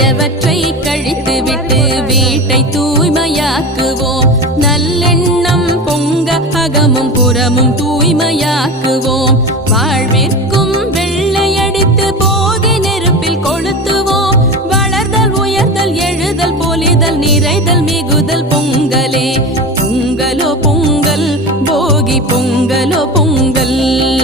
பழையவற்றை கழித்துவிட்டு வீட்டை தூய்மையாக்குவோம். நல்லெண்ணம் பொங்க அகமும் புறமும் தூய்மையாக்குவோம். வாழ்விற்கும் வெள்ளையடித்து போகி நெருப்பில் கொளுத்துவோம். வளர்தல் உயர்தல் எழுதல் பொலிதல் நிறைதல் மிகுதல் பொங்கலே. பொங்கலோ பொங்கல் போகி பொங்கலோ பொங்கல்.